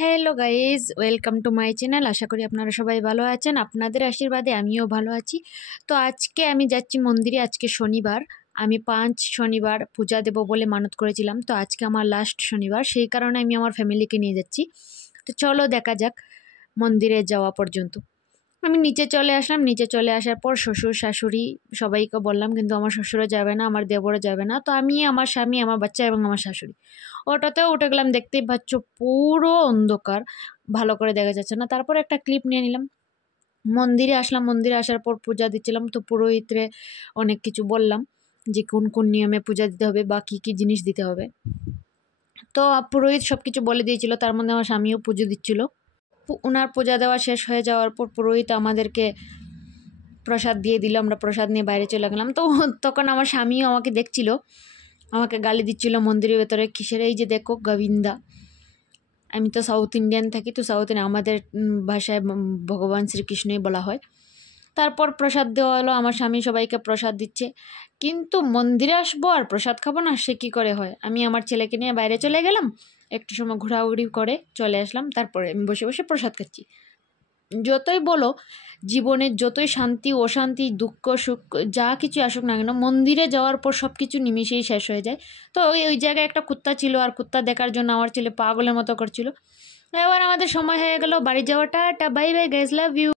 Hello guys, welcome to my channel. আশা করি আপনারা সবাই ভালো আছেন। আপনাদের আশীর্বাদে আমিও ভালো আছি। তো আজকে আমি যাচ্ছি মন্দিরে। আজকে শনিবার, আমি 5 শনিবার পূজা দেব বলে মানত করেছিলাম। তো আজকে আমার লাস্ট শনিবার, সেই কারণে আমি আমার ফ্যামিলিকে নিয়ে যাচ্ছি। তো চলো দেখা যাক মন্দিরে যাওয়া পর্যন্ত। আমি নিচে চলে আসলাম। নিচে চলে আসার পর শ্বশুর শাশুড়ি সবাইকে বললাম, কিন্তু আমার শ্বশুরও যাবে না, আমার দেবরও যাবে না। তো আমি, আমার স্বামী, আমার বাচ্চা এবং আমার শাশুড়ি অটোতেও উঠে গেলাম। দেখতেই পাচ্ছ পুরো অন্ধকার, ভালো করে দেখা যাচ্ছে না। তারপর একটা ক্লিপ নিয়ে নিলাম। মন্দিরে আসলাম। মন্দিরে আসার পর পূজা দিচ্ছিলাম। তো পুরোহিতরে অনেক কিছু বললাম যে কোন কোন নিয়মে পূজা দিতে হবে বা কী কী জিনিস দিতে হবে। তো পুরোহিত সব কিছু বলে দিয়েছিল। তার মধ্যে আমার স্বামীও পুজো দিচ্ছিল। ওনার পূজা দেওয়া শেষ হয়ে যাওয়ার পর পুরোহিত আমাদেরকে প্রসাদ দিয়ে দিল। আমরা প্রসাদ নিয়ে বাইরে চলে গেলাম। তো তখন আমার স্বামীও আমাকে দেখছিল, আমাকে গালি দিচ্ছিল মন্দিরের ভেতরে কিসের, এই যে দেখো গোবিন্দা। আমি তো সাউথ ইন্ডিয়ান থাকি, তো সাউথ ইন্ডিয়ান আমাদের ভাষায় ভগবান শ্রীকৃষ্ণই বলা হয়। তারপর প্রসাদ দেওয়া হলো। আমার স্বামী সবাইকে প্রসাদ দিচ্ছে, কিন্তু মন্দিরে আসবো আর প্রসাদ খাবো না, সে কী করে হয়। আমি আমার ছেলেকে নিয়ে বাইরে চলে গেলাম, একটু সময় ঘোরাঘুরি করে চলে আসলাম। তারপরে আমি বসে বসে প্রসাদ খাচ্ছি। যতই বলো, জীবনের যতই শান্তি অশান্তি দুঃখ সুখ যা কিছু আসুক না কেন, মন্দিরে যাওয়ার পর সব কিছু নিমিষেই শেষ হয়ে যায়। তো ওই জায়গায় একটা কুত্তা ছিল, আর কুত্তা দেখার জন্য আমার ছেলে পাগলের মতো করছিল। এবার আমাদের সময় হয়ে গেল বাড়ি যাওয়াটা। Bye bye guys, love you.